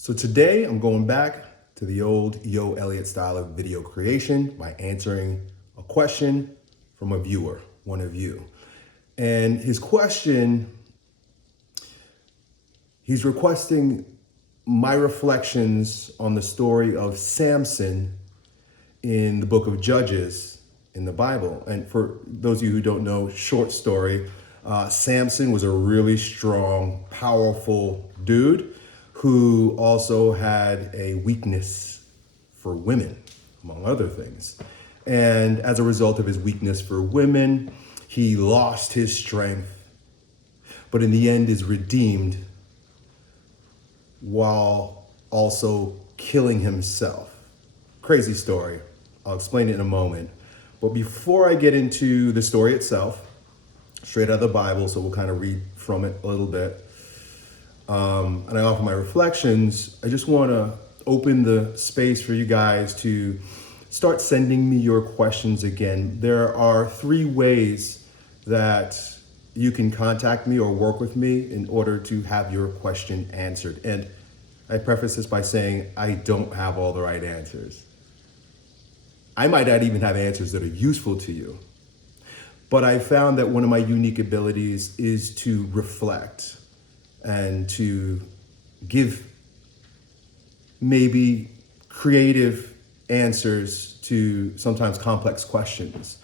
So today I'm going back to the old Elliott style of video creation by answering a question from a viewer, one of you. And his question, he's requesting my reflections on the story of Samson in the book of Judges in the Bible. And for those of you who don't know, short story, Samson was a really strong, powerful dude who also had a weakness for women, among other things. And as a result of his weakness for women, he lost his strength, but in the end is redeemed while also killing himself. Crazy story. I'll explain it in a moment. But before I get into the story itself, straight out of the Bible, so we'll kind of read from it a little bit, and I offer my reflections, I just want to open the space for you guys to start sending me your questions again. There are 3 ways that you can contact me or work with me in order to have your question answered. And I preface this by saying I don't have all the right answers. I might not even have answers that are useful to you. But I found that one of my unique abilities is to reflect and to give maybe creative answers to sometimes complex questions.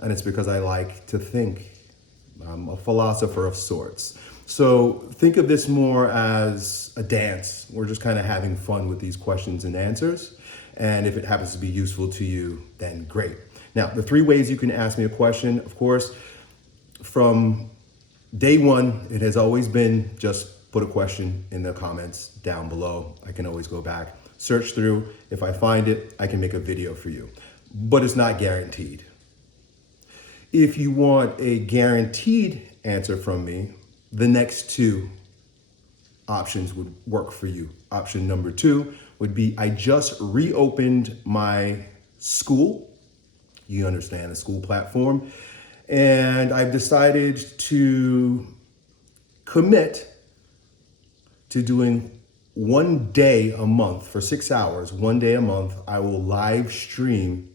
And it's because I like to think. I'm a philosopher of sorts. So think of this more as a dance. We're just kind of having fun with these questions and answers. And if it happens to be useful to you, then great. Now, the 3 ways you can ask me a question, of course, from day one, it has always been just put a question in the comments down below. I can always go back, search through. If I find it, I can make a video for you. But it's not guaranteed. If you want a guaranteed answer from me, the next 2 options would work for you. Option number 2 would be I just reopened my school. You understand, a school platform. And I've decided to commit to doing 1 day a month for 6 hours, 1 day a month. I will live stream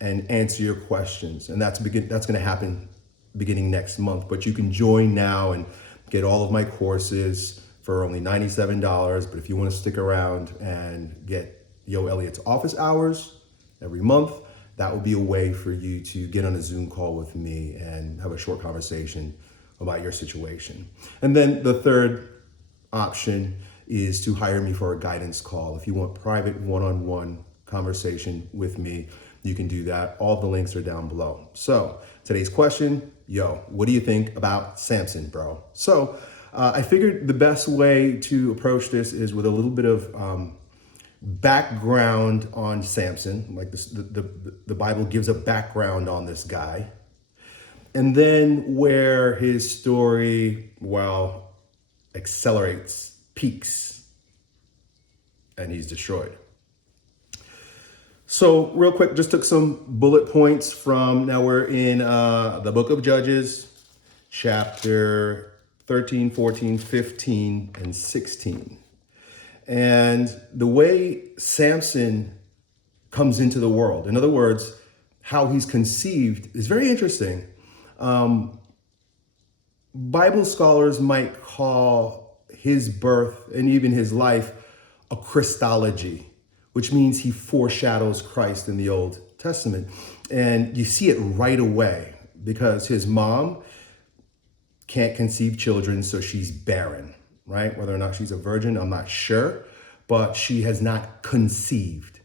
and answer your questions. And that's going to happen beginning next month. But you can join now and get all of my courses for only $97. But if you want to stick around and get Elliott's office hours every month, that would be a way for you to get on a Zoom call with me and have a short conversation about your situation. And then the 3rd option is to hire me for a guidance call. If you want private one-on-one conversation with me, you can do that. All the links are down below. So today's question, what do you think about Samson, bro? So I figured the best way to approach this is with a little bit of background on Samson. Like this, the Bible gives a background on this guy. And then where his story, accelerates, peaks, and he's destroyed. So real quick, just took some bullet points from, now we're in the book of Judges, chapter 13, 14, 15, and 16. And the way Samson comes into the world, in other words, how he's conceived, is very interesting. Bible scholars might call his birth and even his life a Christology, which means he foreshadows Christ in the Old Testament. And you see it right away because his mom can't conceive children, so she's barren, right? Whether or not she's a virgin, I'm not sure, but she has not conceived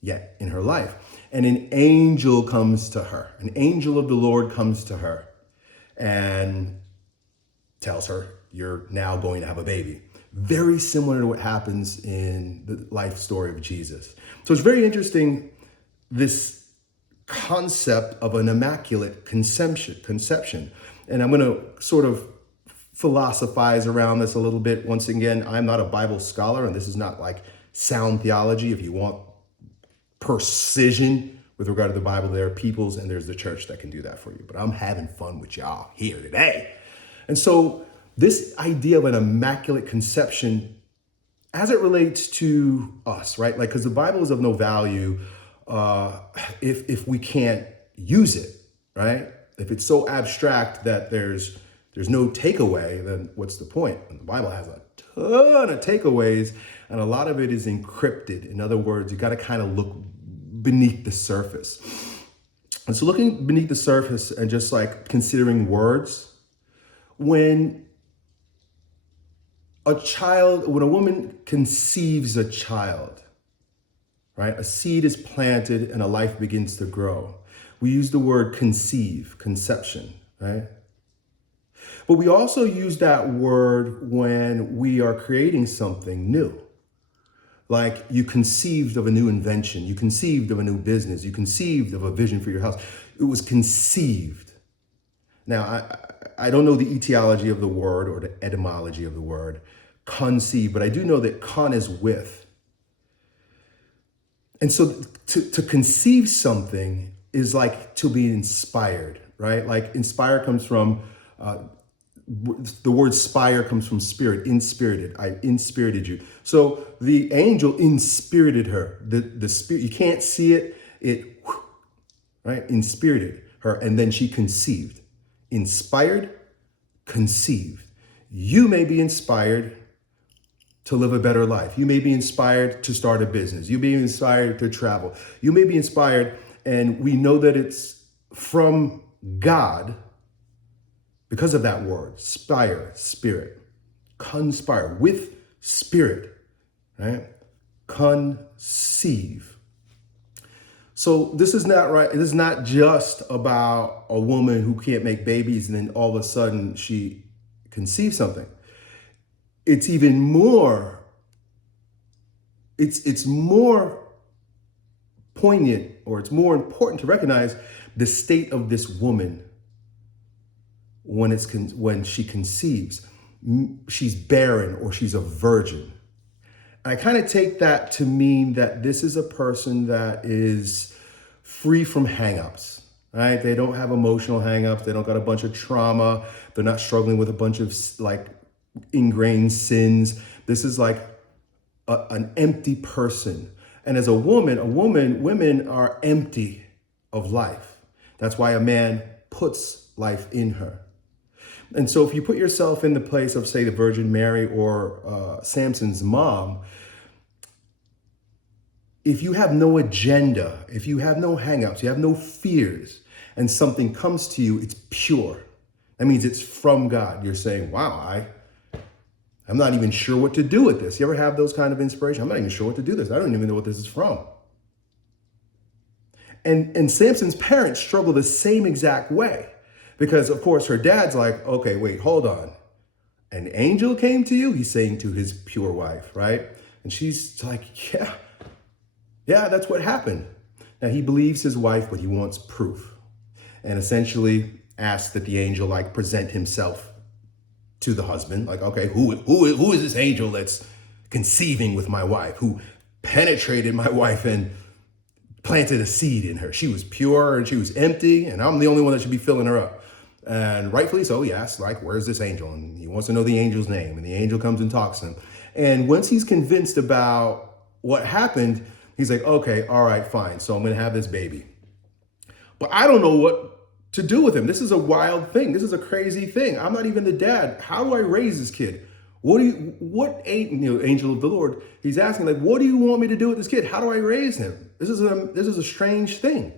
yet in her life. And an angel comes to her. An angel of the Lord comes to her and tells her, you're now going to have a baby. Very similar to what happens in the life story of Jesus. So it's very interesting, this concept of an immaculate conception. And I'm going to sort of philosophize around this a little bit. Once again, I'm not a Bible scholar, and this is not like sound theology. If you want precision with regard to the Bible, there are peoples and there's the church that can do that for you. But I'm having fun with y'all here today. And so this idea of an immaculate conception as it relates to us, right? Like, because the Bible is of no value if we can't use it, right? If it's so abstract that there's no takeaway, then what's the point? And the Bible has a ton of takeaways, and a lot of it is encrypted. In other words, you got to kind of look beneath the surface. And so looking beneath the surface and just like considering words, when a woman conceives a child, right? A seed is planted and a life begins to grow. We use the word conceive, conception, right? But we also use that word when we are creating something new. Like you conceived of a new invention, you conceived of a new business, you conceived of a vision for your house. It was conceived. Now, I don't know the etiology of the word or the etymology of the word, conceive, but I do know that con is with. And so to conceive something is like to be inspired, right? Like inspire comes from, the word spire comes from spirit, inspirited. I inspirited you. So the angel inspirited her. The spirit, you can't see it, right? Inspirited her, and then she conceived. Inspired, conceived. You may be inspired to live a better life. You may be inspired to start a business. You may be inspired to travel. You may be inspired, and we know that it's from God because of that word, spire, spirit. Conspire, with spirit, right? Conceive. So this is not right. It is not just about a woman who can't make babies and then all of a sudden she conceives something. It's even more, it's more poignant, or it's more important to recognize the state of this woman when she conceives. She's barren or she's a virgin. I kind of take that to mean that this is a person that is free from hangups, right? They don't have emotional hangups. They don't got a bunch of trauma. They're not struggling with a bunch of like ingrained sins. This is like an empty person. And as a woman, women are empty of life. That's why a man puts life in her. And so if you put yourself in the place of, say, the Virgin Mary or Samson's mom, if you have no agenda, if you have no hangups, you have no fears, and something comes to you, it's pure. That means it's from God. You're saying, wow, I'm not even sure what to do with this. You ever have those kind of inspiration? I'm not even sure what to do with this. I don't even know what this is from. And Samson's parents struggle the same exact way. Because, of course, her dad's like, okay, wait, hold on. An angel came to you? He's saying to his pure wife, right? And she's like, yeah, that's what happened. Now, he believes his wife, but he wants proof. And essentially asks that the angel, like, present himself to the husband. Like, okay, who is this angel that's conceiving with my wife, who penetrated my wife and planted a seed in her? She was pure and she was empty, and I'm the only one that should be filling her up. And rightfully so, he asks, like, where's this angel? And he wants to know the angel's name. And the angel comes and talks to him. And once he's convinced about what happened, he's like, okay, all right, fine. So I'm going to have this baby. But I don't know what to do with him. This is a wild thing. This is a crazy thing. I'm not even the dad. How do I raise this kid? Angel of the Lord, he's asking, like, what do you want me to do with this kid? How do I raise him? This is a strange thing.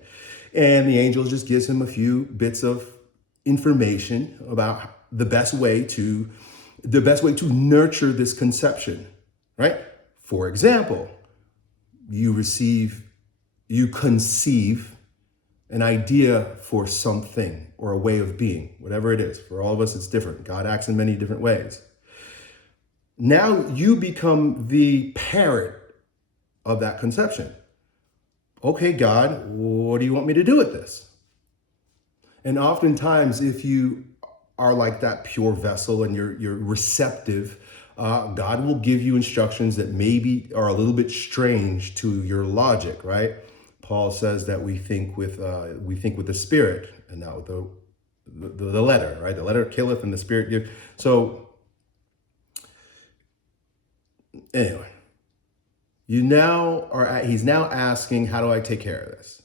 And the angel just gives him a few bits of information about the best way to nurture this conception, right? For example, you conceive an idea for something or a way of being, whatever it is. For all of us, it's different. God acts in many different ways. Now you become the parent of that conception. Okay, God, what do you want me to do with this? And oftentimes, if you are like that pure vessel and you're receptive, God will give you instructions that maybe are a little bit strange to your logic, right? Paul says that we think with the spirit and not with the letter, right? The letter killeth and the spirit gives. So Anyway, he's now asking, how do I take care of this?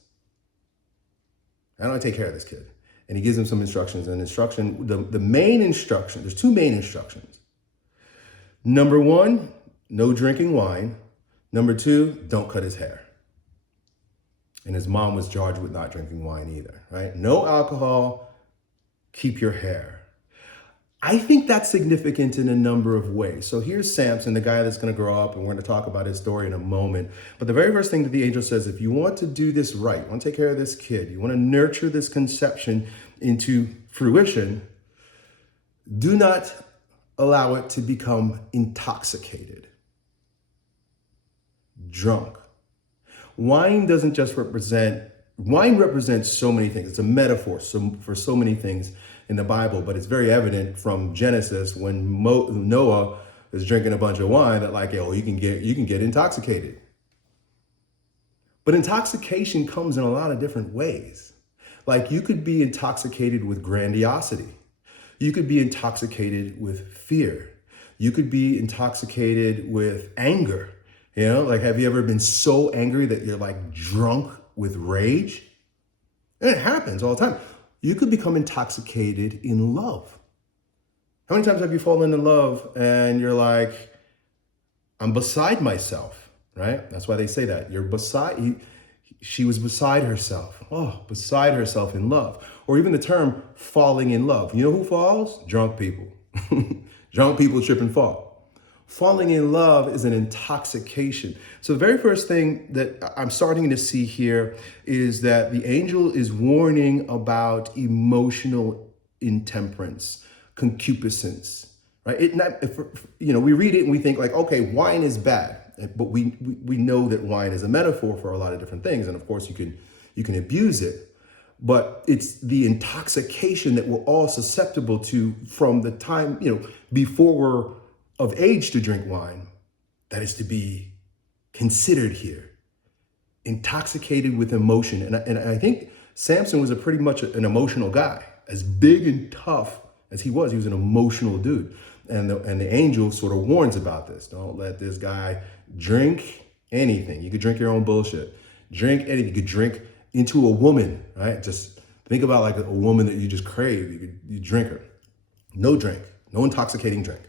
How do I take care of this kid? And he gives him some instructions. And the main instruction, there's two main instructions. Number one, no drinking wine. Number two, don't cut his hair. And his mom was charged with not drinking wine either, right? No alcohol, keep your hair. I think that's significant in a number of ways. So here's Samson, the guy that's going to grow up, and we're going to talk about his story in a moment. But the very first thing that the angel says, if you want to do this right, you want to take care of this kid, you want to nurture this conception into fruition, do not allow it to become intoxicated, drunk. Wine represents so many things. It's a metaphor for so many things in the Bible, but it's very evident from Genesis when Noah is drinking a bunch of wine that you can get intoxicated. But intoxication comes in a lot of different ways. Like you could be intoxicated with grandiosity. You could be intoxicated with fear. You could be intoxicated with anger. Have you ever been so angry that you're drunk with rage? And it happens all the time. You could become intoxicated in love. How many times have you fallen in love and you're like, I'm beside myself, right? That's why they say that. She was beside herself. Oh, beside herself in love. Or even the term falling in love. You know who falls? Drunk people. Drunk people trip and fall. Falling in love is an intoxication. So the very first thing that I'm starting to see here is that the angel is warning about emotional intemperance, concupiscence, right? We read it and we think okay, wine is bad, but we know that wine is a metaphor for a lot of different things, and of course you can abuse it. But it's the intoxication that we're all susceptible to from the time before we're of age to drink wine, that is to be considered here. Intoxicated with emotion. And I think Samson was pretty much an emotional guy. As big and tough as he was an emotional dude. And the angel sort of warns about this. Don't let this guy drink anything. You could drink your own bullshit. Drink anything. You could drink into a woman, right? Just think about a woman that you just crave. You drink her. No drink. No intoxicating drink.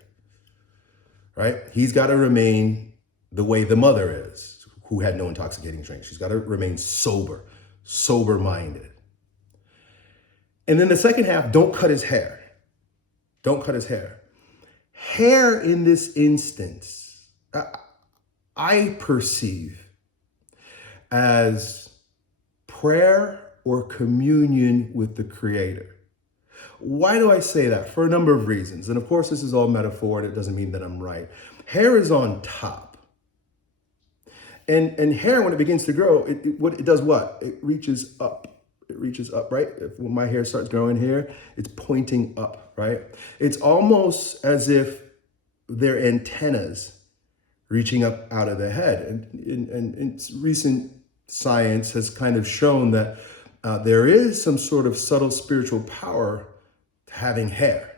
Right? He's got to remain the way the mother is, who had no intoxicating drink. She's got to remain sober-minded. And then the second half, don't cut his hair. Don't cut his hair. Hair in this instance, I perceive as prayer or communion with the Creator. Why do I say that? For a number of reasons. And of course, this is all metaphor, and it doesn't mean that I'm right. Hair is on top. And hair, when it begins to grow, it does what? It reaches up. It reaches up, right? When my hair starts growing here, it's pointing up, right? It's almost as if they're antennas reaching up out of the head. And recent science has kind of shown that there is some sort of subtle spiritual power having hair.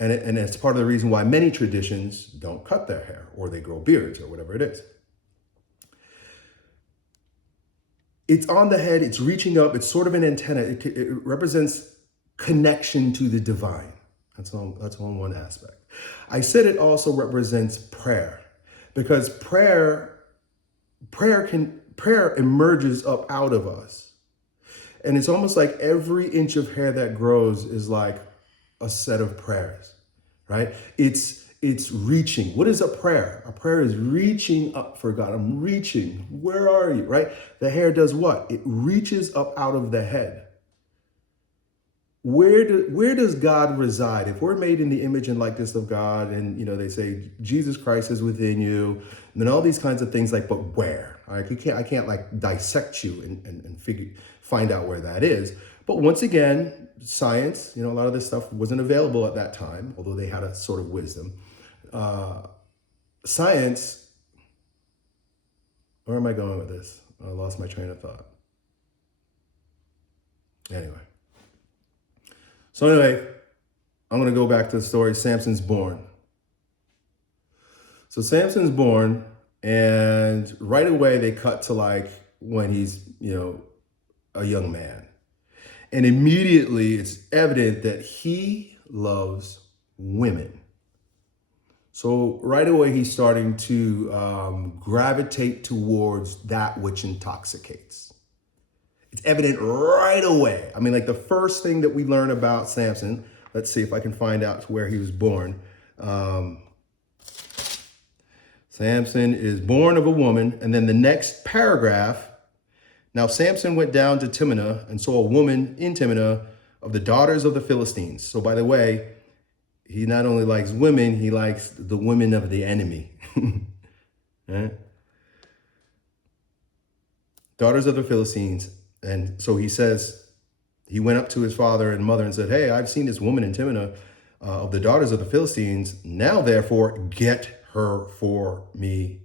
And it's part of the reason why many traditions don't cut their hair, or they grow beards, or whatever it is. It's on the head, it's reaching up, it's sort of an antenna. It represents connection to the divine. That's on one aspect. I said it also represents prayer, because prayer emerges up out of us. And it's almost like every inch of hair that grows is like a set of prayers, right? It's reaching. What is a prayer? A prayer is reaching up for God. I'm reaching. Where are you, right? The hair does what? It reaches up out of the head. Where does God reside? If we're made in the image and likeness of God, and they say Jesus Christ is within you, and then all these kinds of things, but where? All right, I can't dissect you and find out where that is. But once again, science, a lot of this stuff wasn't available at that time, although they had a sort of wisdom. Science, where am I going with this? I lost my train of thought. Anyway, I'm going to go back to the story. Samson's born. So Samson's born, and right away they cut to like when he's, a young man. And immediately it's evident that he loves women. So right away he's starting to gravitate towards that which intoxicates. It's evident right away. I mean, like the first thing that we learn about Samson, let's see if I can find out where he was born. Samson is born of a woman, and then the next paragraph, now Samson went down to Timnah and saw a woman in Timnah of the daughters of the Philistines. So by the way, he not only likes women, he likes the women of the enemy. Right? Daughters of the Philistines. And so he says, he went up to his father and mother and said, hey, I've seen this woman in Timnah of the daughters of the Philistines. Now, therefore, get her for me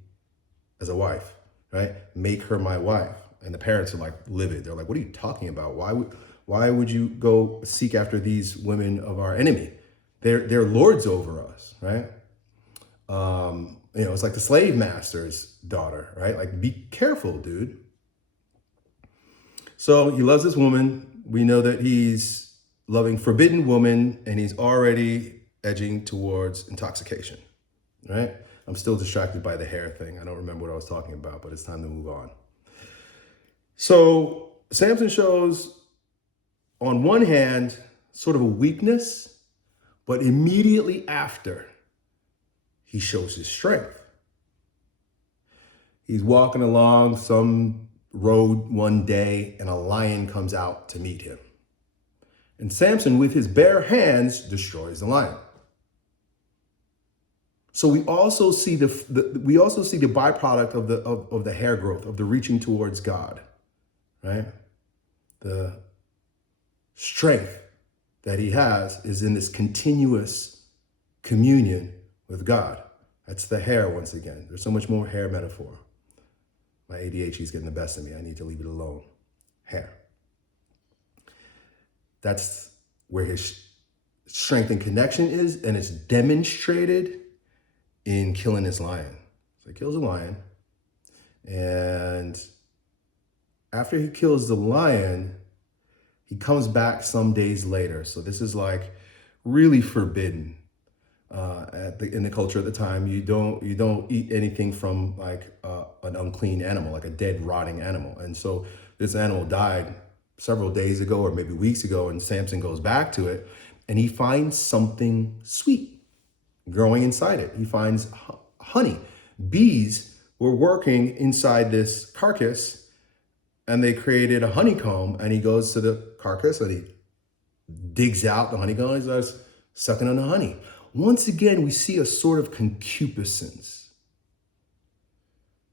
as a wife, right? Make her my wife. And the parents are like livid. They're like, what are you talking about? Why would you go seek after these women of our enemy? They're lords over us, right? It's like the slave master's daughter, right? Like, be careful, dude. So he loves this woman. We know that he's loving forbidden woman, and he's already edging towards intoxication, right? I'm still distracted by the hair thing. I don't remember what I was talking about, but it's time to move on. So Samson shows, on one hand, sort of a weakness, but immediately after, he shows his strength. He's walking along some road one day, and a lion comes out to meet him. And Samson, with his bare hands, destroys the lion. So we also see the byproduct of the hair growth, of the reaching towards God, right? The strength that he has is in this continuous communion with God. That's the hair once again. There's so much more hair metaphor. My ADHD is getting the best of me. I need to leave it alone. Hair. That's where his strength and connection is, and it's demonstrated in killing this lion. So he kills a lion, and after he kills the lion, he comes back some days later. So this is like really forbidden in the culture at the time. You don't eat anything from like an unclean animal, like a dead, rotting animal. And so this animal died several days ago or maybe weeks ago, and Samson goes back to it, and he finds something sweet growing inside it. He finds honey. Bees were working inside this carcass, and they created a honeycomb, and he goes to the carcass and he digs out the honeycomb and he starts sucking on the honey. Once again, we see a sort of concupiscence.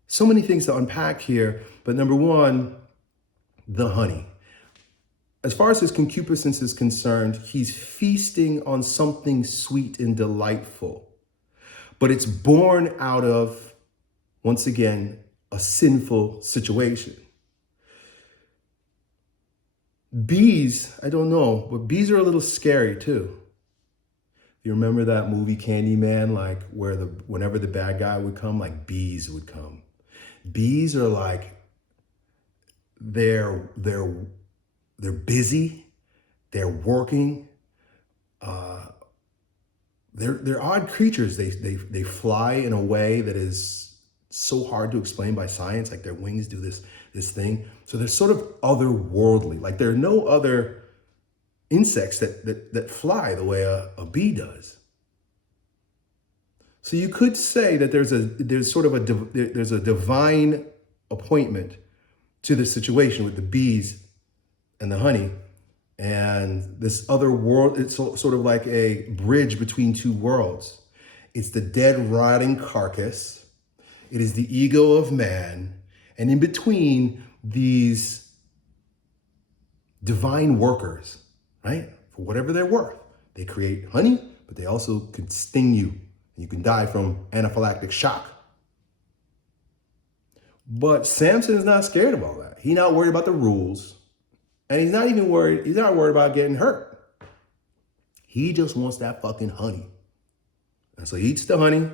So many things to unpack here, but number one, the honey. As far as his concupiscence is concerned, he's feasting on something sweet and delightful, but it's born out of, once again, a sinful situation. Bees, I don't know, but bees are a little scary too. You remember that movie Candyman, like where whenever the bad guy would come, like bees would come. Bees are like, they're busy, they're working, they're odd creatures. They fly in a way that is so hard to explain by science. Like their wings do this thing. So they're sort of otherworldly. Like there are no other insects that fly the way a bee does. So you could say that there's a divine appointment to the situation with the bees and the honey, and this other world. It's sort of like a bridge between two worlds. It's the dead, rotting carcass. It is the ego of man, and in between these divine workers, right? For whatever they're worth. They create honey, but they also could sting you, and you can die from anaphylactic shock. But Samson is not scared of all that. He's not worried about the rules, and he's not worried about getting hurt. He just wants that fucking honey. And so he eats the honey,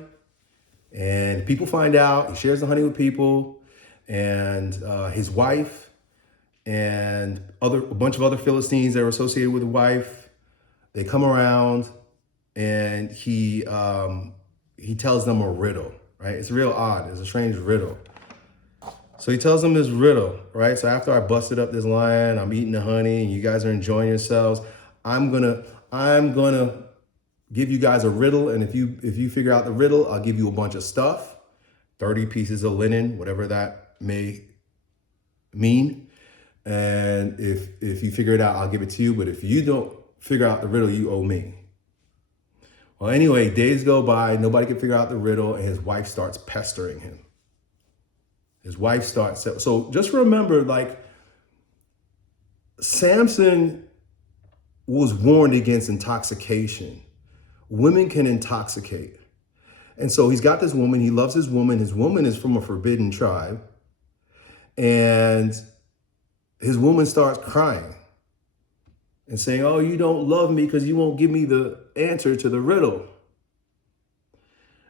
And people find out, he shares the honey with people, and his wife and a bunch of other Philistines that are associated with the wife, they come around, and he tells them a riddle, right? It's real odd. It's a strange riddle. So he tells them this riddle, right? So after I busted up this lion, I'm eating the honey, and you guys are enjoying yourselves, I'm gonna give you guys a riddle, and if you figure out the riddle, I'll give you a bunch of stuff, 30 pieces of linen, whatever that may mean. And if you figure it out, I'll give it to you. But if you don't figure out the riddle, you owe me. Well, anyway, days go by, nobody can figure out the riddle, and his wife starts pestering him. His wife starts, so just remember, like, Samson was warned against intoxication. Women can intoxicate. And so he's got this woman, he loves his woman. His woman is from a forbidden tribe. And his woman starts crying and saying, oh, you don't love me because you won't give me the answer to the riddle.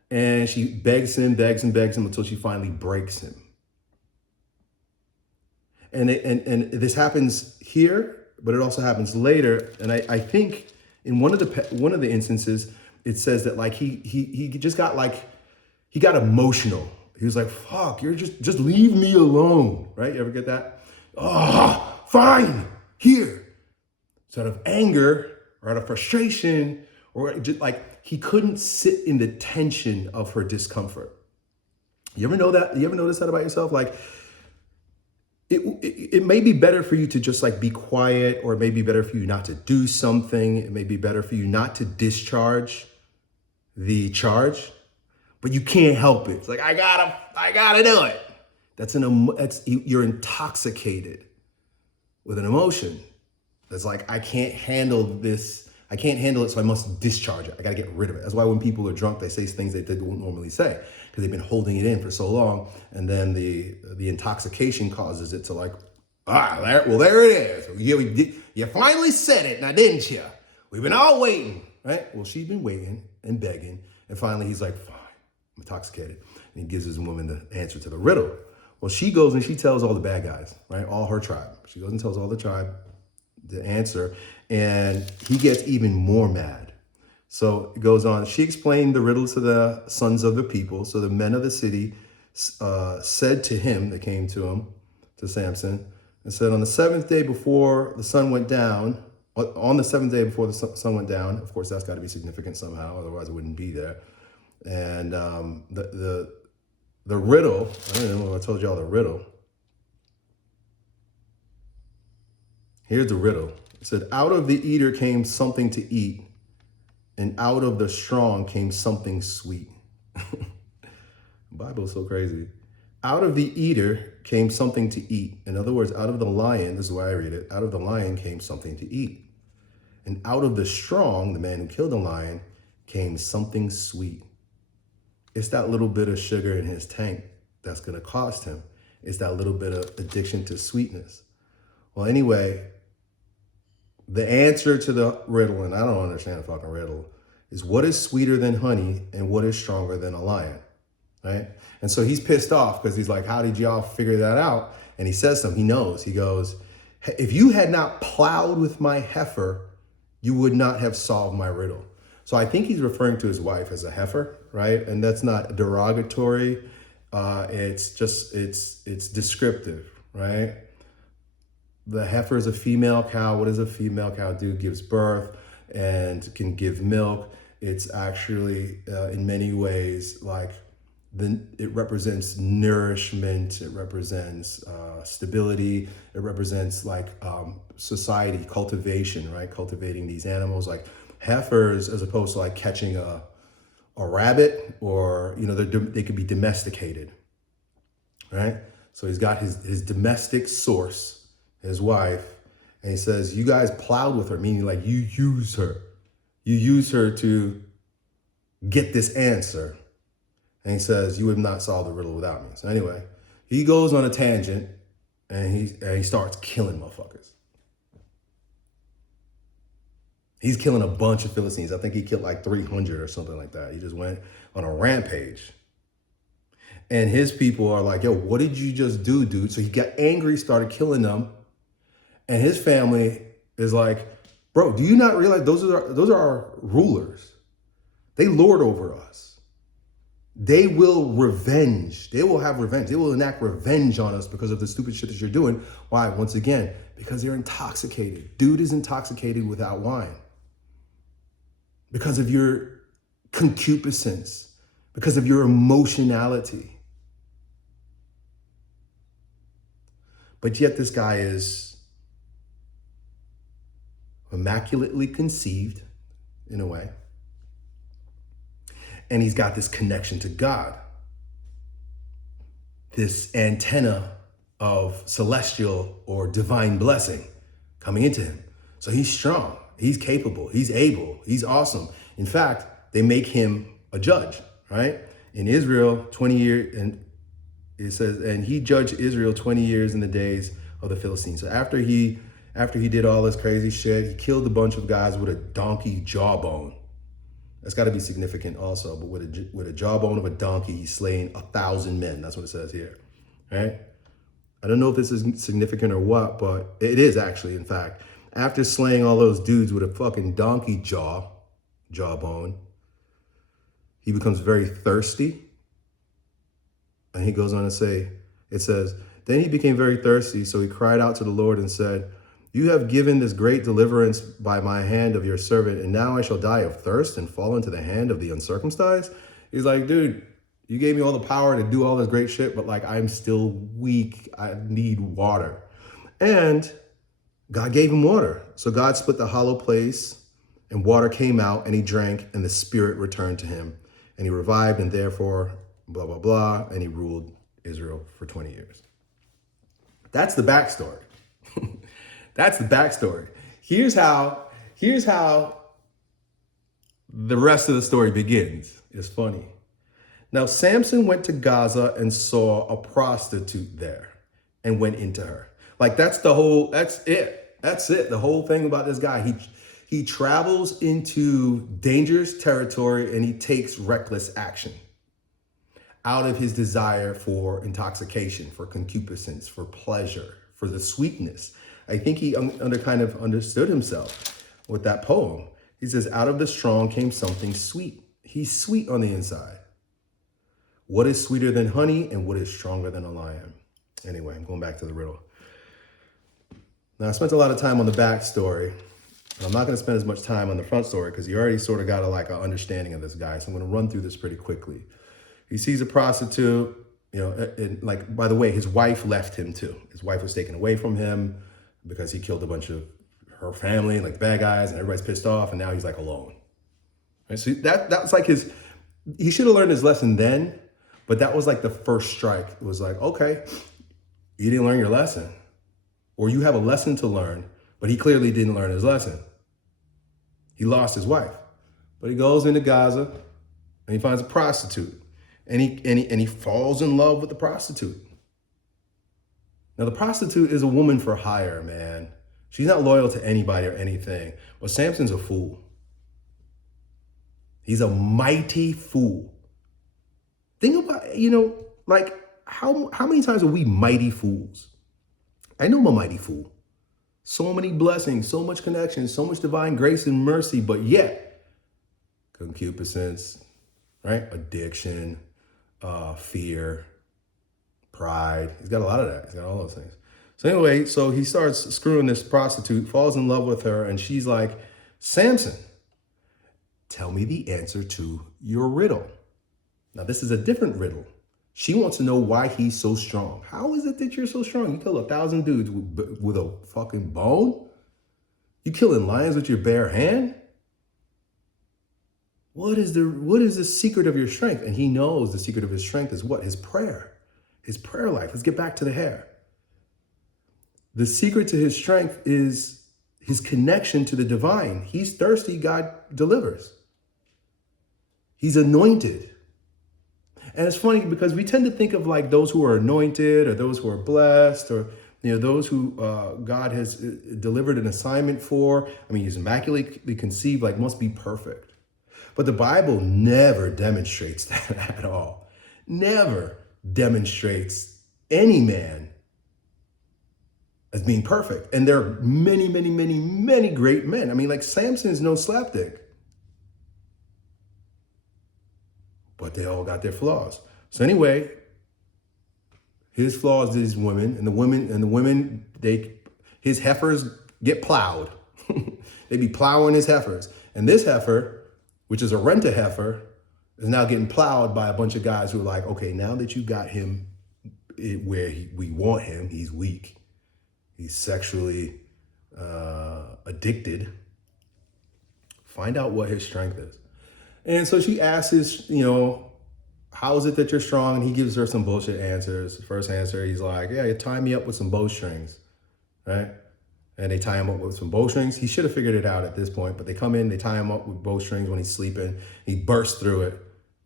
And she begs him until she finally breaks him. And this happens here, but it also happens later. And I think in one of the instances, it says that like he just got like, he got emotional. He was like, fuck, you're just leave me alone, right? You ever get that? Oh, fine, here. So out of anger or out of frustration, or just like he couldn't sit in the tension of her discomfort. You ever know that? You ever notice that about yourself? Like, it may be better for you to just like be quiet, or it may be better for you not to do something. It may be better for you not to discharge the charge, but you can't help it. It's like, I gotta do it. You're intoxicated with an emotion. That's like, I can't handle this. I can't handle it, so I must discharge it. I gotta get rid of it. That's why when people are drunk, they say things they wouldn't normally say, because they've been holding it in for so long. And then the intoxication causes it to like, there it is. You finally said it now, didn't you? We've been all waiting, right? Well, she's been waiting and begging. And finally he's like, fine, I'm intoxicated. And he gives his woman the answer to the riddle. Well, she goes and she tells all the bad guys, right? All her tribe. She goes and tells all the tribe the answer, and he gets even more mad. So it goes on. She explained the riddle to the sons of the people. So the men of the city said to him, they came to him, to Samson, and said, on the seventh day before the sun went down, of course, that's got to be significant somehow, otherwise it wouldn't be there. And the riddle, I don't know if I told y'all the riddle. Here's the riddle. It said, out of the eater came something to eat, and out of the strong came something sweet. The Bible is so crazy. Out of the eater came something to eat. In other words, out of the lion, this is why I read it, out of the lion came something to eat. And out of the strong, the man who killed the lion, came something sweet. It's that little bit of sugar in his tank that's going to cost him. It's that little bit of addiction to sweetness. Well, anyway, the answer to the riddle, and I don't understand the fucking riddle, is what is sweeter than honey and what is stronger than a lion, right? And so he's pissed off because he's like, how did y'all figure that out? And he says something, he knows. He goes, if you had not plowed with my heifer, you would not have solved my riddle. So I think he's referring to his wife as a heifer, right? And that's not derogatory. It's descriptive, right? The heifer is a female cow. What does a female cow do? Gives birth and can give milk. It's actually, in many ways, like it represents nourishment. It represents stability. It represents like society, cultivation, right? Cultivating these animals, like heifers, as opposed to like catching a rabbit, or they could be domesticated, right? So he's got his domestic source, his wife, and he says, you guys plowed with her, meaning like you use her. You use her to get this answer. And he says, you would not solve the riddle without me. So anyway, he goes on a tangent and he starts killing motherfuckers. He's killing a bunch of Philistines. I think he killed like 300 or something like that. He just went on a rampage. And his people are like, yo, what did you just do, dude? So he got angry, started killing them. And his family is like, bro, do you not realize those are our rulers? They lord over us. They will revenge. They will have revenge. They will enact revenge on us because of the stupid shit that you're doing. Why? Once again, because they're intoxicated. Dude is intoxicated without wine. Because of your concupiscence. Because of your emotionality. But yet this guy is immaculately conceived in a way. And he's got this connection to God. This antenna of celestial or divine blessing coming into him. So he's strong, he's capable, he's able, he's awesome. In fact, they make him a judge, right? In Israel, 20 years, and it says, and he judged Israel 20 years in the days of the Philistines. So after he did all this crazy shit, he killed a bunch of guys with a donkey jawbone. That's got to be significant also. But with a jawbone of a donkey, he's slain 1,000 men. That's what it says here, right? I don't know if this is significant or what, but it is actually, in fact. After slaying all those dudes with a fucking donkey jawbone, he becomes very thirsty. And he goes on to say, it says, then he became very thirsty, so he cried out to the Lord and said, you have given this great deliverance by my hand of your servant, and now I shall die of thirst and fall into the hand of the uncircumcised. He's like, dude, you gave me all the power to do all this great shit, but like, I'm still weak. I need water. And God gave him water. So God split the hollow place and water came out and he drank and the spirit returned to him and he revived and therefore blah, blah, blah. And he ruled Israel for 20 years. That's the backstory. That's the backstory. Here's how the rest of the story begins. It's funny. Now, Samson went to Gaza and saw a prostitute there and went into her. Like, that's it. The whole thing about this guy. He travels into dangerous territory and he takes reckless action out of his desire for intoxication, for concupiscence, for pleasure, for the sweetness. I think he kind of understood himself with that poem. He says, out of the strong came something sweet. He's sweet on the inside. What is sweeter than honey and what is stronger than a lion? Anyway, I'm going back to the riddle. Now, I spent a lot of time on the backstory, and I'm not going to spend as much time on the front story because you already sort of got an understanding of this guy. So I'm going to run through this pretty quickly. He sees a prostitute, and like, by the way, his wife left him too. His wife was taken away from him because he killed a bunch of her family, like the bad guys, and everybody's pissed off, and now he's like alone. Right? So that was like he should have learned his lesson then, but that was like the first strike. It was like, okay, you didn't learn your lesson, or you have a lesson to learn, but he clearly didn't learn his lesson. He lost his wife, but he goes into Gaza and he finds a prostitute, and he falls in love with the prostitute. Now, the prostitute is a woman for hire, man. She's not loyal to anybody or anything. But Samson's a fool. He's a mighty fool. Think about, like how many times are we mighty fools? I know I'm a mighty fool. So many blessings, so much connection, so much divine grace and mercy, but yet concupiscence, right? Addiction, fear, pride. He's got a lot of that. He's got all those things. So anyway, so he starts screwing this prostitute, falls in love with her, and she's like, Samson, tell me the answer to your riddle. Now, this is a different riddle. She wants to know why he's so strong. How is it that you're so strong? You kill 1,000 dudes with a fucking bone? You killing lions with your bare hand? What is the secret of your strength? And he knows the secret of his strength is what? His prayer life. Let's get back to the hair. The secret to his strength is his connection to the divine. He's thirsty, God delivers. He's anointed. And it's funny because we tend to think of like those who are anointed or those who are blessed or those who God has delivered an assignment for. I mean, he's immaculately conceived, like must be perfect. But the Bible never demonstrates that at all. Never. demonstrates any man as being perfect. And there are many, many, many, many great men. I mean, like Samson is no slapdick, but they all got their flaws. So anyway, his flaws is women, and the women, his heifers get plowed. They be plowing his heifers. And this heifer, which is a rent-a heifer, is now getting plowed by a bunch of guys who are like, okay, now that you got him where we want him, he's weak. He's sexually addicted. Find out what his strength is. And so she asks his, how is it that you're strong? And he gives her some bullshit answers. The first answer, he's like, yeah, you tie me up with some bowstrings, right? And they tie him up with some bowstrings. He should have figured it out at this point, but they come in, they tie him up with bowstrings when he's sleeping. He bursts through it.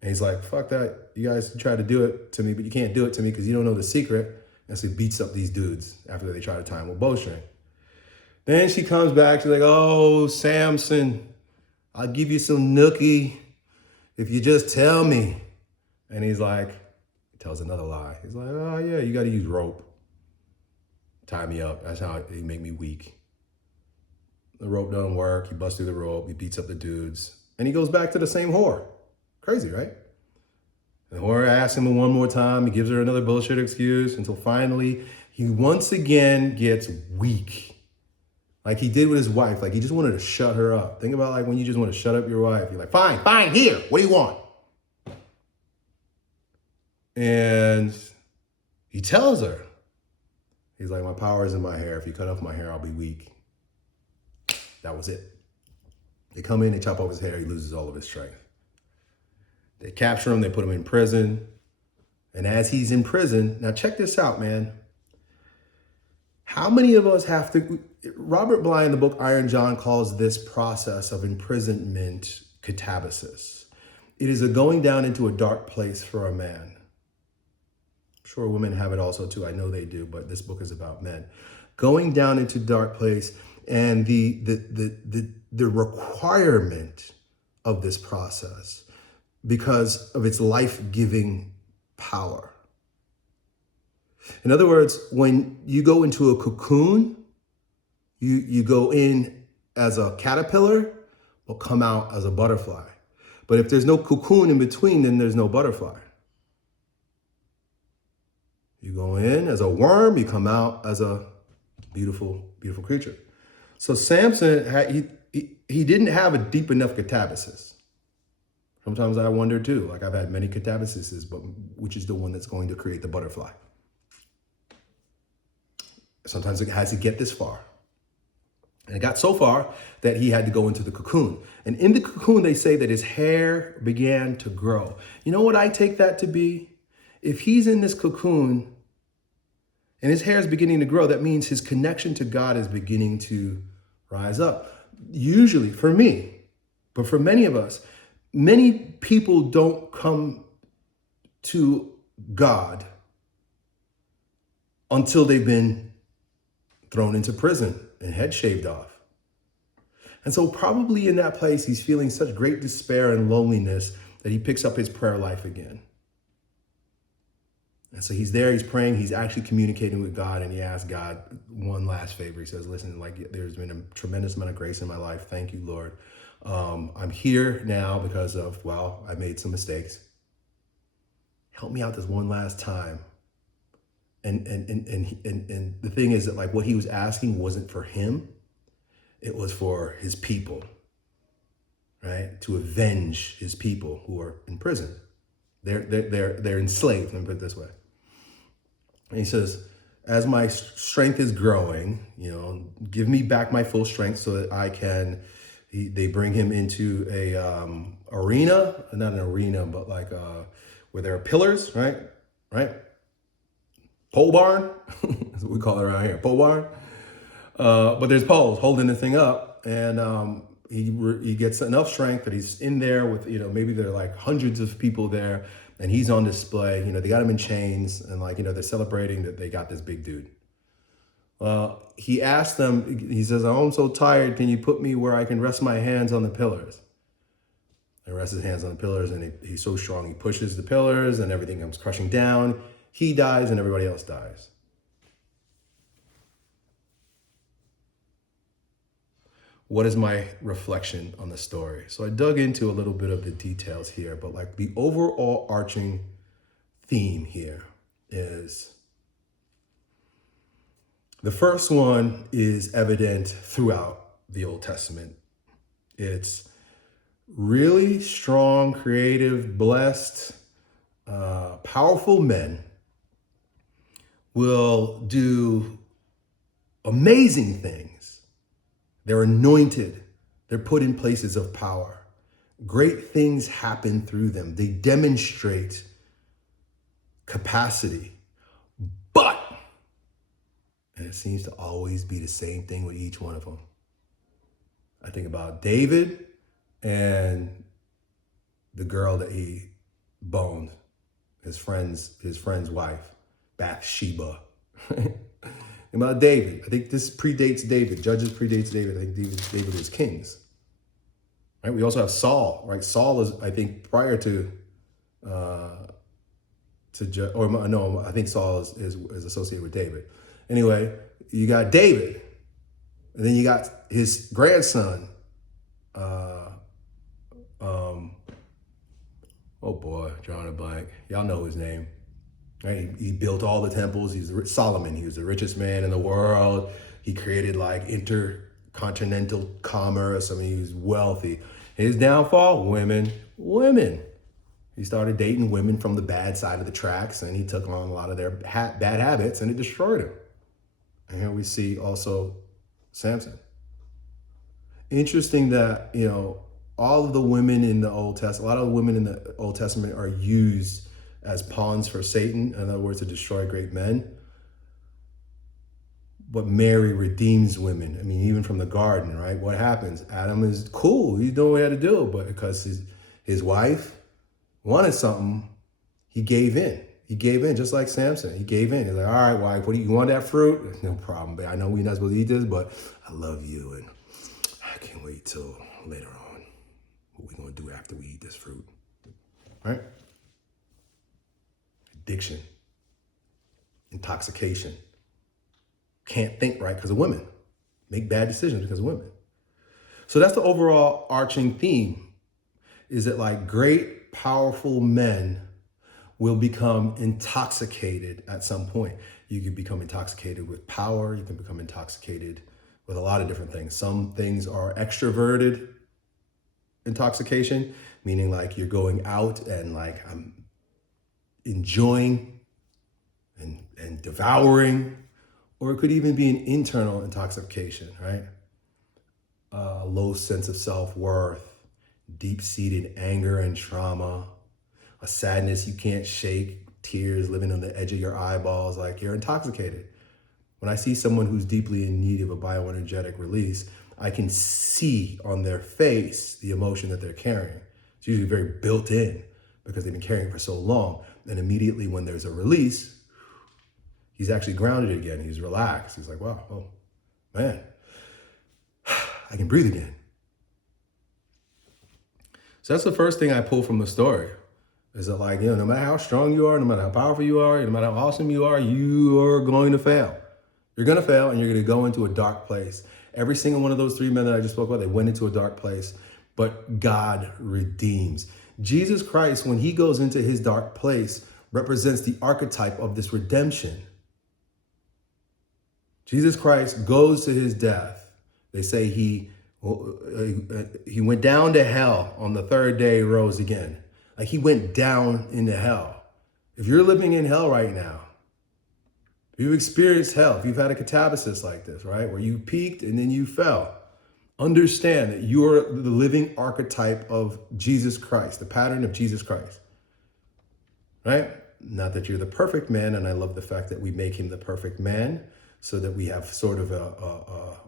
And he's like, fuck that. You guys try to do it to me, but you can't do it to me because you don't know the secret. And so he beats up these dudes after they try to tie him with bowstring. Then she comes back. She's like, oh, Samson, I'll give you some nookie if you just tell me. And he's like, he tells another lie. He's like, oh, yeah, you got to use rope. Tie me up. That's how he make me weak. The rope doesn't work. He busts through the rope. He beats up the dudes. And he goes back to the same whore. Crazy, right? The whore asks him one more time. He gives her another bullshit excuse until finally he once again gets weak. Like he did with his wife. Like he just wanted to shut her up. Think about like when you just want to shut up your wife. You're like, fine, here. What do you want? And he tells her, he's like, my power is in my hair. If you cut off my hair, I'll be weak. That was it. They come in, they chop off his hair. He loses all of his strength. They capture him. They put him in prison. And as he's in prison, now check this out, man. How many of us have to, Robert Bly in the book Iron John calls this process of imprisonment catabasis. It is a going down into a dark place for a man. I'm sure women have it also too. I know they do, but this book is about men. Going down into dark place and the requirement of this process because of its life-giving power. In other words, when you go into a cocoon, you go in as a caterpillar, will come out as a butterfly. But if there's no cocoon in between, then there's no butterfly. You go in as a worm, you come out as a beautiful, beautiful creature. So Samson, he didn't have a deep enough catabasis. Sometimes I wonder too, like I've had many catabasises, but which is the one that's going to create the butterfly? Sometimes it has to get this far. And it got so far that he had to go into the cocoon. And in the cocoon, they say that his hair began to grow. You know what I take that to be? If he's in this cocoon and his hair is beginning to grow, that means his connection to God is beginning to rise up. Usually for me, but for many of us, many people don't come to God until they've been thrown into prison and head shaved off. And so probably in that place, he's feeling such great despair and loneliness that he picks up his prayer life again. And so he's there, he's praying, he's actually communicating with God, and he asks God one last favor. He says, listen, like there's been a tremendous amount of grace in my life. Thank you, Lord. I'm here now because of, well, I made some mistakes. Help me out this one last time. And the thing is that like what he was asking wasn't for him. It was for his people, right? To avenge his people who are in prison. They're enslaved, let me put it this way. And he says, as my strength is growing, give me back my full strength so that I can, they bring him into a arena, not an arena, but like where there are pillars, right? Pole barn, that's what we call it around here, pole barn. But there's poles holding the thing up, and he gets enough strength that he's in there with, maybe there are like hundreds of people there, and he's on display. They got him in chains, and like, they're celebrating that they got this big dude. He asked them, he says, oh, I'm so tired. Can you put me where I can rest my hands on the pillars? and rests his hands on the pillars, and he's so strong he pushes the pillars and everything comes crushing down. He dies and everybody else dies. What is my reflection on the story? So I dug into a little bit of the details here, but like the overall arching theme here is, the first one is evident throughout the Old Testament. It's really strong, creative, blessed, powerful men will do amazing things. They're anointed. They're put in places of power. Great things happen through them. They demonstrate capacity. But, and it seems to always be the same thing with each one of them. I think about David and the girl that he boned, his friend's wife, Bathsheba. About David, I think this predates David. Judges predates David. I think David is kings. Right? We also have Saul. Right? Saul is, I think, prior to I think Saul is associated with David. Anyway, you got David, and then you got his grandson. Oh boy, drawing a blank. Y'all know his name. Right? He built all the temples. He's Solomon. He was the richest man in the world. He created like intercontinental commerce. I mean, he was wealthy. His downfall, women. He started dating women from the bad side of the tracks, and he took on a lot of their bad habits, and it destroyed him. And here we see also Samson. Interesting that, all of the women in the Old Testament, a lot of the women in the Old Testament are used as pawns for Satan, in other words, to destroy great men. But Mary redeems women. I mean, even from the garden, right? What happens? Adam is cool. He's doing what he had to do, but because his wife wanted something, he gave in. He gave in, just like Samson. He gave in. He's like, all right, wife, what do you want, that fruit? No problem, babe. I know we're not supposed to eat this, but I love you, and I can't wait till later on what we're going to do after we eat this fruit. Right? Addiction, intoxication, can't think right because of women, make bad decisions because of women. So that's the overall arching theme, is that like great, powerful men will become intoxicated at some point. You can become intoxicated with power. You can become intoxicated with a lot of different things. Some things are extroverted intoxication, meaning like you're going out and like I'm enjoying and devouring, or it could even be an internal intoxication, right? A low sense of self-worth, deep-seated anger and trauma, a sadness you can't shake, tears living on the edge of your eyeballs, like you're intoxicated. When I see someone who's deeply in need of a bioenergetic release, I can see on their face the emotion that they're carrying. It's usually very built in because they've been carrying it for so long. And immediately when there's a release, he's actually grounded again. He's relaxed. He's like, wow, oh man, I can breathe again. So that's the first thing I pull from the story. Is that like, no matter how strong you are, no matter how powerful you are, no matter how awesome you are going to fail. You're going to fail, and you're going to go into a dark place. Every single one of those three men that I just spoke about, they went into a dark place, but God redeems. Jesus Christ, when he goes into his dark place, represents the archetype of this redemption. Jesus Christ goes to his death. They say he went down to hell, on the third day rose again. Like he went down into hell. If you're living in hell right now, if you've experienced hell, if you've had a catabasis like this, right, where you peaked and then you fell, understand that you're the living archetype of Jesus Christ, the pattern of Jesus Christ, right? Not that you're the perfect man, and I love the fact that we make him the perfect man so that we have sort of a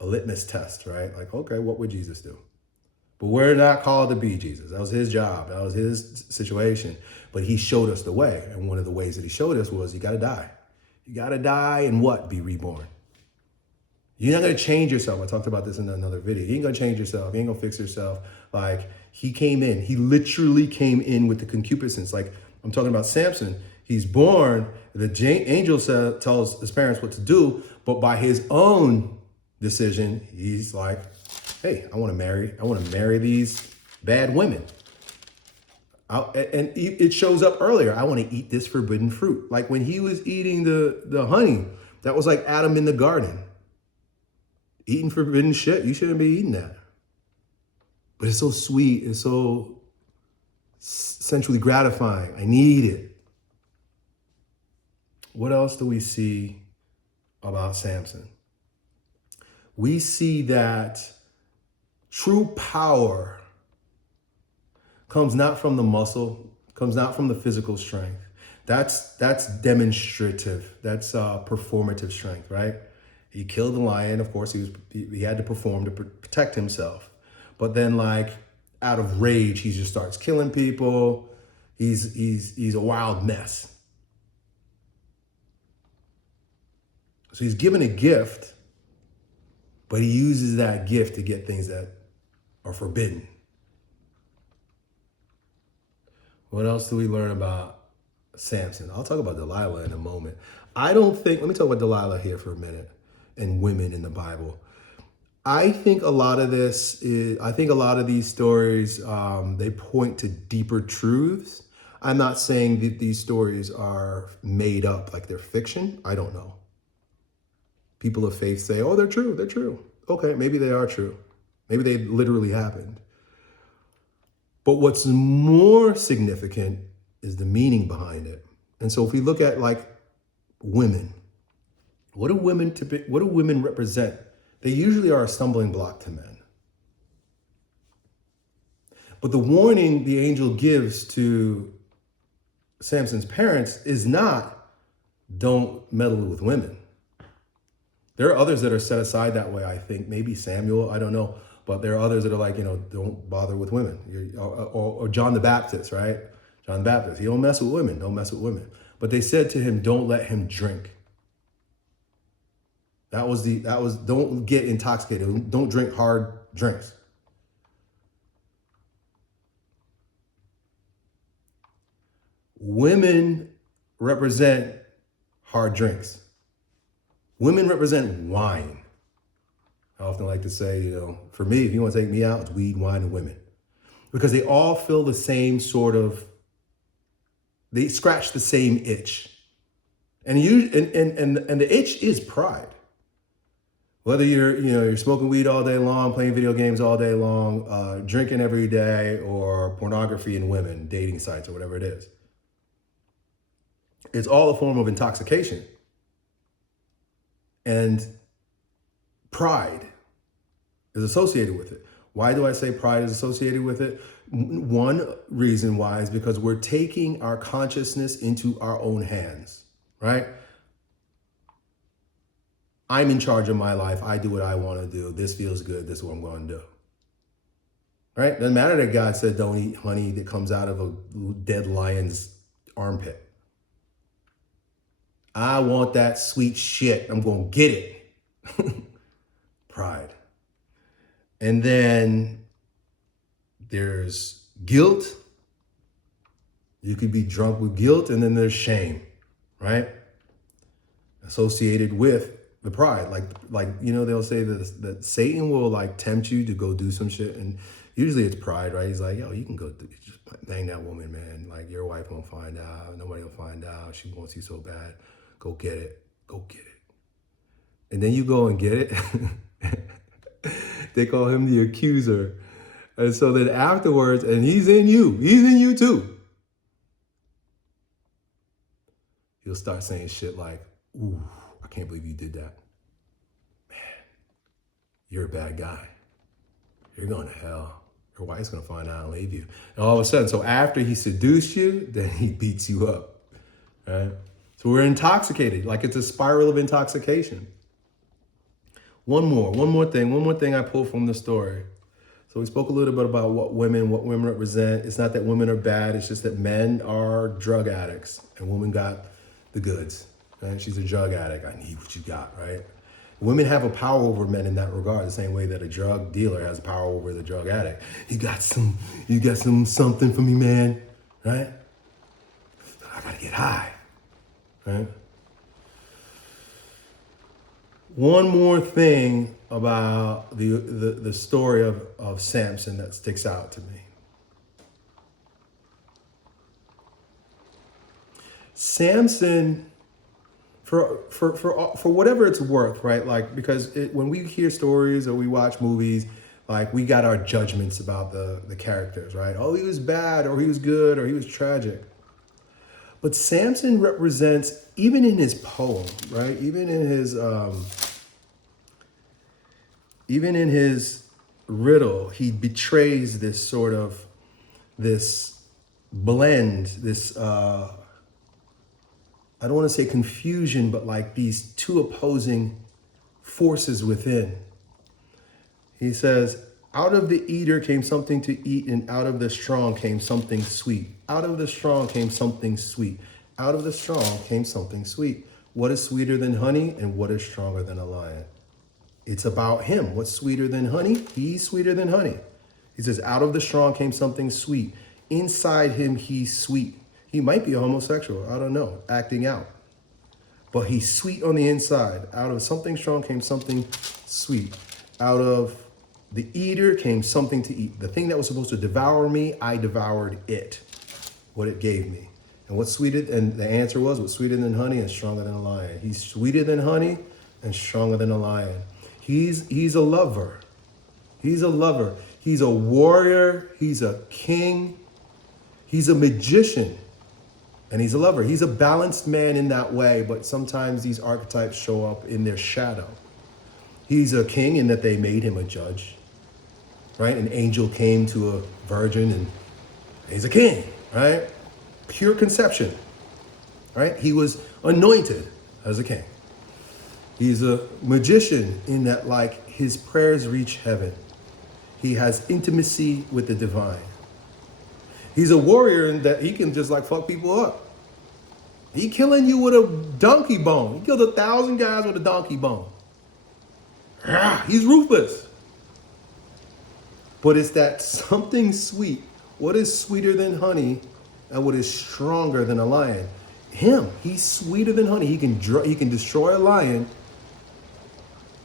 litmus test, right? Like, okay, what would Jesus do? But we're not called to be Jesus. That was his job. That was his situation. But he showed us the way. And one of the ways that he showed us was you got to die. You got to die and what? Be reborn. You're not going to change yourself. I talked about this in another video. You ain't going to change yourself. You ain't going to fix yourself. Like He came in. He literally came in with the concupiscence. Like I'm talking about Samson. He's born. The angel tells his parents what to do, but by his own decision, he's like, "Hey, I want to marry these bad women." And it shows up earlier. I want to eat this forbidden fruit. Like when he was eating the honey, that was like Adam in the garden. Eating forbidden shit. You shouldn't be eating that. But it's so sweet. It's so sensually gratifying. I need it. What else do we see about Samson? We see that true power comes not from the muscle, comes not from the physical strength. That's demonstrative. That's performative strength, right? He killed the lion. Of course, he had to perform to protect himself. But then, like, out of rage, he just starts killing people. He's a wild mess. So he's given a gift, but he uses that gift to get things that are forbidden. What else do we learn about Samson? I'll talk about Delilah in a moment. Let me talk about Delilah here for a minute and women in the Bible. I think a lot of these stories, they point to deeper truths. I'm not saying that these stories are made up, like they're fiction. I don't know. People of faith say, oh, they're true. Okay, maybe they are true. Maybe they literally happened. But what's more significant is the meaning behind it. And so if we look at like women, what do women represent? They usually are a stumbling block to men. But the warning the angel gives to Samson's parents is not, don't meddle with women. There are others that are set aside that way, I think. Maybe Samuel, I don't know. But there are others that are like, don't bother with women. Or John the Baptist, right? John the Baptist, he don't mess with women, don't mess with women. But they said to him, don't let him drink. That was don't get intoxicated. Don't drink hard drinks. Women represent hard drinks. Women represent wine. I often like to say, for me, if you want to take me out, it's weed, wine, and women. Because they all feel the same they scratch the same itch. And the itch is pride. Whether you're smoking weed all day long, playing video games all day long, drinking every day, or pornography and women, dating sites, or whatever it is. It's all a form of intoxication. And pride is associated with it. Why do I say pride is associated with it? One reason why is because we're taking our consciousness into our own hands, right? I'm in charge of my life. I do what I want to do. This feels good. This is what I'm going to do. Right? Doesn't matter that God said don't eat honey that comes out of a dead lion's armpit. I want that sweet shit. I'm going to get it. Pride. And then there's guilt. You could be drunk with guilt, and then there's shame, right? Associated with the pride. Like they'll say that Satan will like tempt you to go do some shit, and usually it's pride, right? He's like, yo, you can go just bang that woman, man. Like your wife won't find out. Nobody will find out. She wants you so bad. Go get it. Go get it. And then you go and get it. They call him the accuser. And so then afterwards, and he's in you too. He'll start saying shit like, ooh, I can't believe you did that. Man, you're a bad guy. You're going to hell. Your wife's going to find out and leave you. And all of a sudden, so after he seduced you, then he beats you up, right? So we're intoxicated, like it's a spiral of intoxication. One more thing I pulled from the story. So we spoke a little bit about what women represent. It's not that women are bad, it's just that men are drug addicts and women got the goods. Right? She's a drug addict. I need what you got, right? Women have a power over men in that regard, the same way that a drug dealer has power over the drug addict. You got something for me, man, right? I gotta get high, right? One more thing about the story of Samson that sticks out to me. Samson, for whatever it's worth, right? Like, because when we hear stories or we watch movies, like, we got our judgments about the characters, right? Oh, he was bad, or he was good, or he was tragic. But Samson represents, even in his poem, right? Even in his riddle, he betrays this sort of, this blend, this, I don't want to say confusion, but like these two opposing forces within. He says, out of the eater came something to eat, and out of the strong came something sweet. Out of the strong came something sweet. Out of the strong came something sweet. What is sweeter than honey, and what is stronger than a lion? It's about him. What's sweeter than honey? He's sweeter than honey. He says, out of the strong came something sweet. Inside him, he's sweet. He might be a homosexual, I don't know, acting out. But he's sweet on the inside. Out of something strong came something sweet. Out of the eater came something to eat. The thing that was supposed to devour me, I devoured it, what it gave me. And what's sweeter, and the answer was, what's sweeter than honey and stronger than a lion. He's sweeter than honey and stronger than a lion. He's a lover. He's a lover. He's a warrior. He's a king. He's a magician. And he's a lover. He's a balanced man in that way, but sometimes these archetypes show up in their shadow. He's a king in that they made him a judge, right? An angel came to a virgin and he's a king, right? Pure conception, right? He was anointed as a king. He's a magician in that, like, his prayers reach heaven. He has intimacy with the divine. He's a warrior in that he can just like fuck people up. He killing you with a donkey bone. He killed 1,000 guys with a donkey bone. He's ruthless. But it's that something sweet. What is sweeter than honey, and what is stronger than a lion? Him. He's sweeter than honey. He can destroy a lion.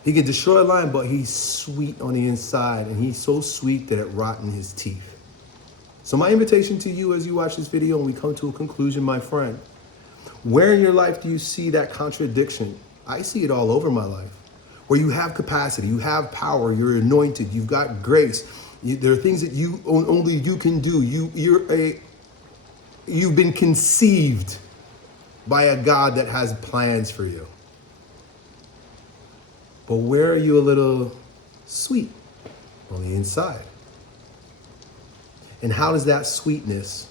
He can destroy a lion, but he's sweet on the inside, and he's so sweet that it rots in his teeth. So my invitation to you as you watch this video and we come to a conclusion, my friend, where in your life do you see that contradiction? I see it all over my life. Where you have capacity, you have power, you're anointed, you've got grace. There are things that only you can do. You've been conceived by a God that has plans for you. But where are you a little sweet on the inside? And how does that sweetness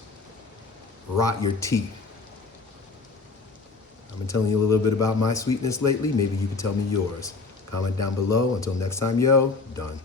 rot your teeth? I've been telling you a little bit about my sweetness lately. Maybe you can tell me yours. Comment down below. Until next time, yo, done.